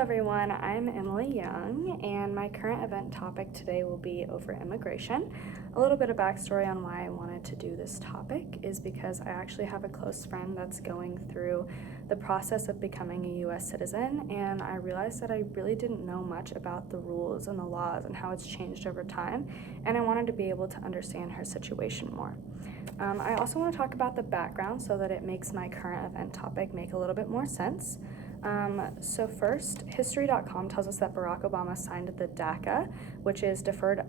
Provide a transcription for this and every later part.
everyone, I'm Emily Young, and my current event topic today will be over immigration. A little bit of backstory on why I wanted to do this topic is because I actually have a close friend that's going through the process of becoming a US citizen, and I realized that I really didn't know much about the rules and the laws and how it's changed over time, and I wanted to be able to understand her situation more. I also want to talk about the background so that it makes my current event topic make a little bit more sense. So first, History.com tells us that Barack Obama signed the DACA, which is Deferred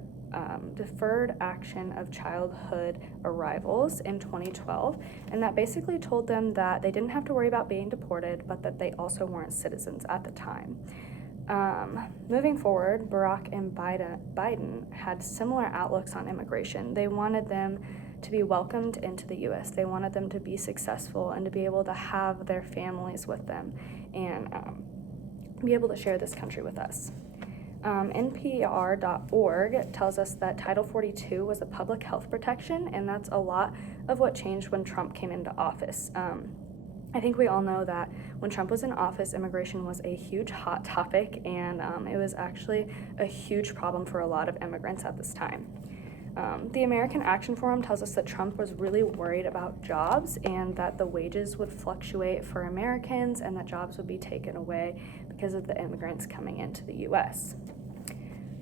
Action of Childhood Arrivals, in 2012, and that basically told them that they didn't have to worry about being deported, but that they also weren't citizens at the time. Moving forward, Barack and Biden had similar outlooks on immigration. They wanted them to be welcomed into the U.S. They wanted them to be successful and to be able to have their families with them and be able to share this country with us. NPR.org tells us that Title 42 was a public health protection, and that's a lot of what changed when Trump came into office. I think we all know that when Trump was in office, immigration was a huge hot topic, and it was actually a huge problem for a lot of immigrants at this time. The American Action Forum tells us that Trump was really worried about jobs and that the wages would fluctuate for Americans and that jobs would be taken away because of the immigrants coming into the U.S.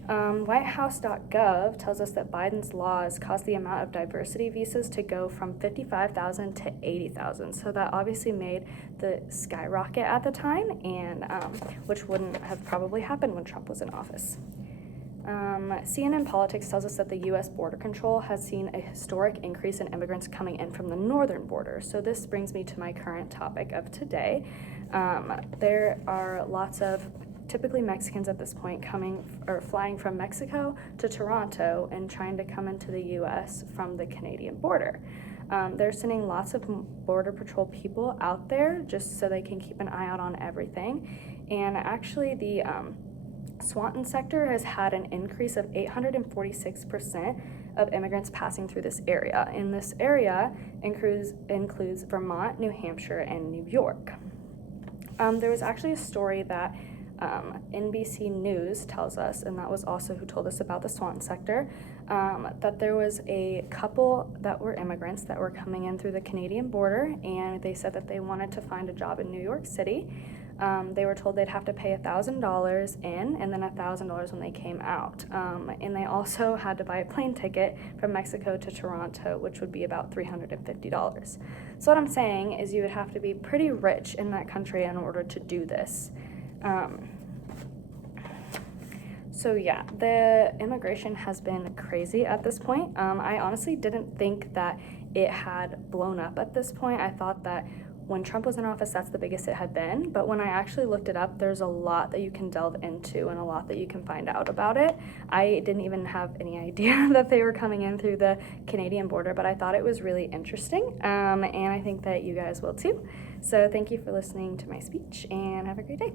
WhiteHouse.gov tells us that Biden's laws caused the amount of diversity visas to go from 55,000 to 80,000. So that obviously made the skyrocket at the time, and which wouldn't have probably happened when Trump was in office. CNN Politics tells us that the U.S. Border Control has seen a historic increase in immigrants coming in from the northern border. So this brings me to my current topic of today. There are lots of typically Mexicans at this point flying from Mexico to Toronto and trying to come into the U.S. from the Canadian border. They're sending lots of Border Patrol people out there just so they can keep an eye out on everything. And actually the Swanton sector has had an increase of 846% of immigrants passing through this area. And this area includes Vermont, New Hampshire, and New York. There was actually a story that NBC News tells us, and that was also who told us about the Swanton sector, that there was a couple that were immigrants that were coming in through the Canadian border, and they said that they wanted to find a job in New York City. They were told they'd have to pay $1,000 in and then $1,000 when they came out. And they also had to buy a plane ticket from Mexico to Toronto, which would be about $350. So what I'm saying is you would have to be pretty rich in that country in order to do this. So yeah, the immigration has been crazy at this point. I honestly didn't think that it had blown up at this point. I thought that when Trump was in office, that's the biggest it had been. But when I actually looked it up, there's a lot that you can delve into and a lot that you can find out about it. I didn't even have any idea that they were coming in through the Canadian border, but I thought it was really interesting. And I think that you guys will too. So thank you for listening to my speech, and have a great day.